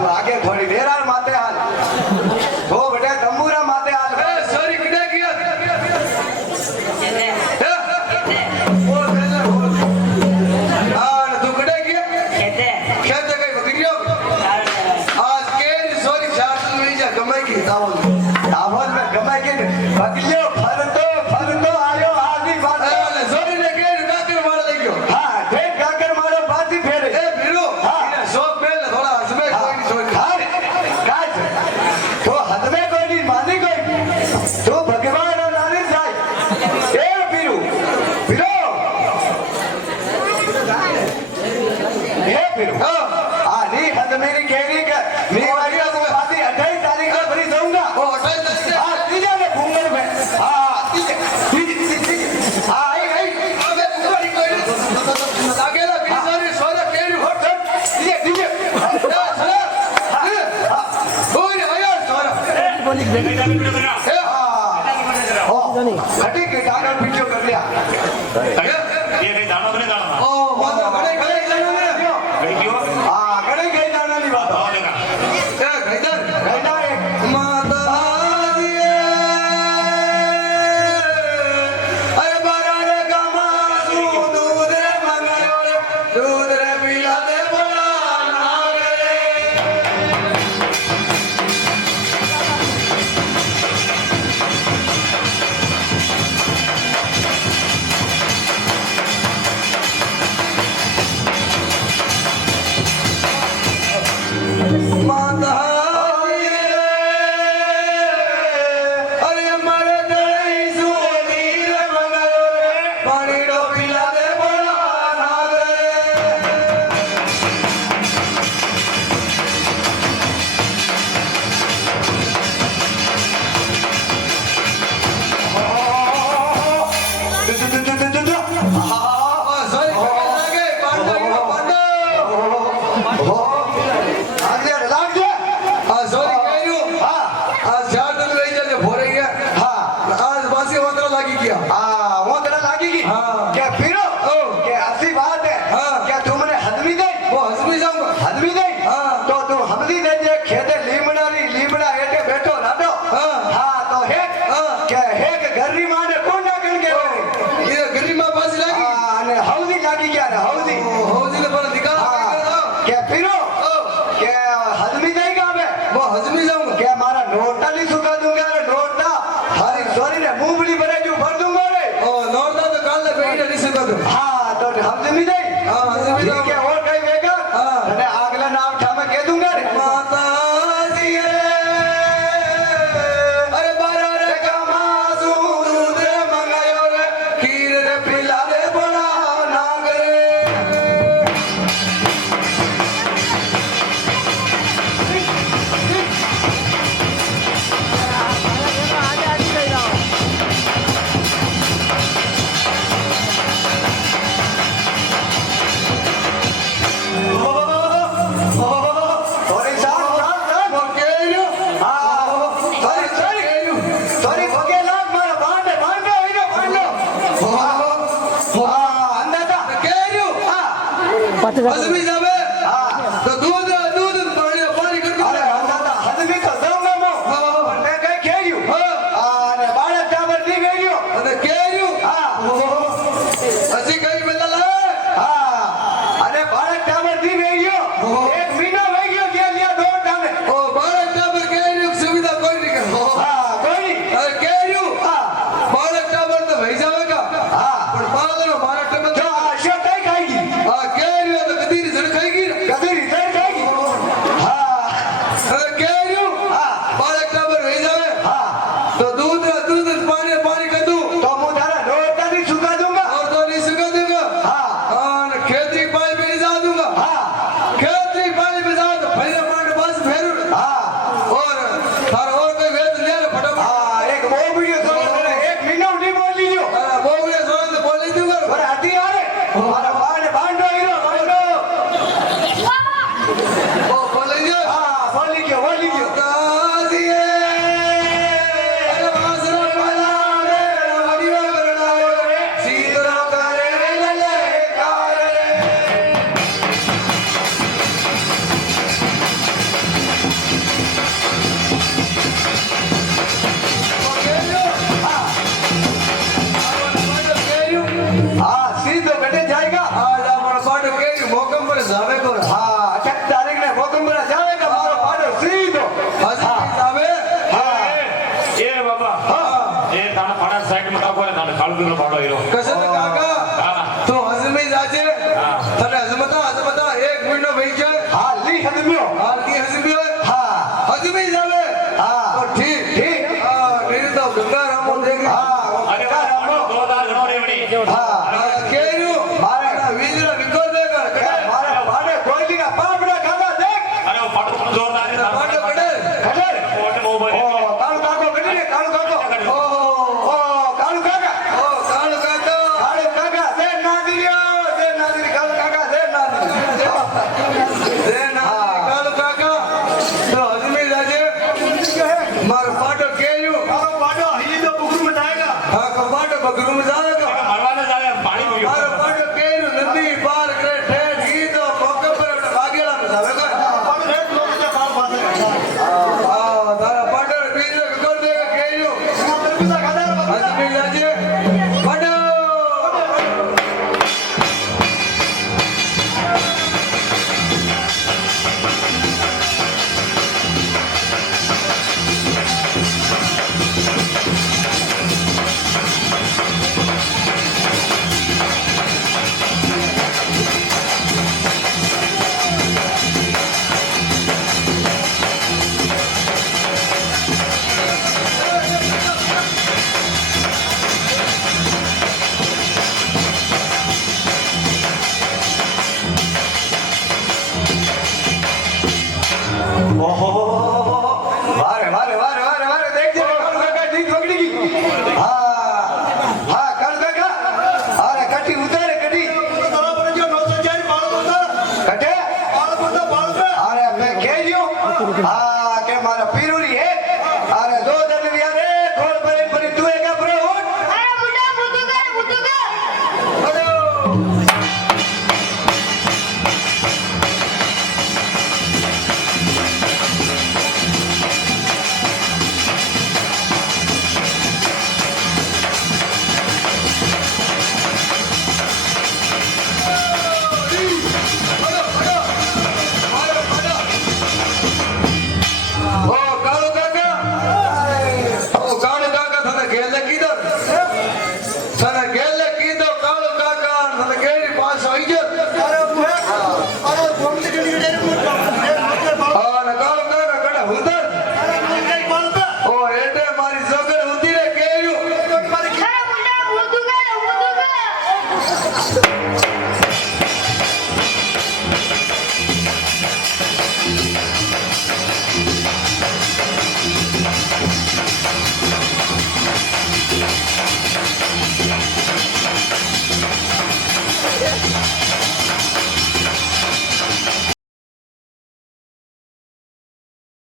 तू आगे थोड़ी वेरार माते हाल हो बेटा तंबूरा माते हाल ए सॉरी किडा किया बोल हां तू किडा किया कहते कई बकरियों आज के सॉरी चार्ज में जा कमाई की दावल में कमाई के बकरियों फर तो आयो आधी बात सॉरी ने के काकर मार लेगयो हां देख काकर मारो बाती फेरे ए भिड़ो हां शॉप में थोड़ा हसबे कोई नहीं सॉरी हां काज तो हद में कोई नहीं मानी कोई तो भगवान और नारी जाए ए पीरू पीरो ए पीरू हां नी हद मेरी कहनी का नी वाली को बाती 28 तारीख को भरी दूंगा ओ 28 तारीख से हां तीजा में घूमने में हां तीजे हां आई अबे तुम्हारी कोई अकेला भी सॉरी सॉरी केरी हो तीजे तीजे कोई आया सॉरी बोली बेटा ए ओ घटी के कागज पीछे कर लिया ये कहीं दाना बने दाना ओ माता खड़े खड़े जाना ने गई क्यों हां गड़े गई जाना नहीं बात आओ देखा ए गैदर घंटा एक माता दिए अरे बाराने का मासू दूध रे मंगायो रे दूध रे पिला दे बोला ना रे माता दिए अरे हमारे दही सुनी रे मंगायो रे पानी रो पिला दे बोला ना रे हां सॉरी लगे पांडा आगे लाग दे हां सॉरी कहू हां आज 4 दिन रही जाने भोरे गया हां आज बासी वंदरा लागी किया वो तेरा लागेगी हाँ। क्या फिरो ओ। क्या अच्छी बात है हाँ। क्या तुमने हदमी दे वो हंसमी जाऊंगा हदमी दे हाँ। तो तू हमदी दे जे खेते लीमड़ा एटे बैठो लाडो हाँ। हाँ तो हेक हाँ। क्या हेक गरी माने कौन ना गण के ये गरीब मां पास लागी ने हौदी लागी क्या ने हौदी हो जी ने पर निकाल हाँ। क्या फिरो क्या हदमी दे का बे वो हंसमी जाऊंगा क्या मारा नोटा नहीं सुखा दूंगा रे नोटा हरी सॉरी ने मूंगफली भरे जो भर दूंगा रे ओ नॉर्दा तो काल ले बैठ नहीं सकता तू हाँ तो हदमी दे हाँ, हदमी दे। ठीक है और कहीं वेगा हाँ। अरे अगला नाम उठा मैं कह दूंगा रे माता दिए अरे बारा रे का मासू दूध रे मंगायो रे खीर रे पिला दे बोला ना रे थोड़ी साथ वो केलू हाँ सॉरी सॉरी सॉरी भगे लाग मारा बांधे बांधो इनो बांधो हाँ अंदाजा केलू हाँ हंसमी जावे हाँ तो दूध पानी कर अरे अंदाजा हदमी तो दूंगा मो मैं कहीं खेलू अरे बारह टावर दी गई અને કેર્યું हाँ હજી કઈ બદલા हाँ अरे बारह टावर दी गई एक महीना वही गयो के लिया दो टावर ઓ બાળક ટાબર કેર્યું સુવિધા કોઈ નહીં કરે हाँ कोई नहीं અરે કેર્યું हाँ બાળક ટાબર તો વહી જાવે કા हाँ પણ બાળકનો બાળક ટાબર जो अशोक कहीं खाएगी આ કેર્યું તો કદી પેલો પાડો હીરો. કસન કાકા હા. તો હજમી જાજે હા. તને હજમતા એક મહિનો વહી જાય હા લી હદમ્યો હાલ કી હજમી હોય હા હજમી જાવે હા તો ઠીક ઠીક હા નહીં તો ગંગા રામો દેખે હા અરે પાડો જોરદાર ઘણો રેવડી. હા કેર્યું મારે વીજળા વિકો દે કર મારે પાડે કોઈલીના પાપડા ખાવા દેખ અરે પાડો પણ જોરદાર છે. પાડો પડે ખબર કોટ બહુ બને. ઓ કાળુ કાકો કઢીને કાળુ કાકો ઓ કાળુ કાકા ઓ કાળુ કાકા કાળુ કાકા દે નાદિરિયો કાળુ કાકા દે નાદિરિયો દે ના કાળુ કાકા તો હજમી જાજે મારો પાડો કેર્યું કાળો પાડો હી તો બુકરું બતાયેગા હા કપાટો બગરૂમ જાવેગા મરવાને જ આવે પાણી પીવું. મારો પાડો કેર્યું નદી પાર કરે ઠેઠ ગીતો મોકે પર વાગેલા જાવેગા પાડો રેડ લોકો કે પાલ પાસે હા તારા પાડો બીજો વિકો દે કેર્યું બધા ખાધા હજમી જાજે પાડો વારે દેખજે કાળુ કાકા જીત વગડી ગઈ હા હા કાળુ કાકા અરે કટી ઉતારે કટી તારા પર જો નોતો જાય બાળકો કટે બાળકો અરે મે કેજો હા કે મારા પીરુરી હે અરે દો દલવિયા રે ખોલ પરી તું એકા પ્રો ઉઠ અરે બુડા મુતુગર પાડો ઓ કાળુ કાકા તને ગેલે કીધો કાળુ કાકા તને કેરી પાસ આવી ગયો અરે મુહે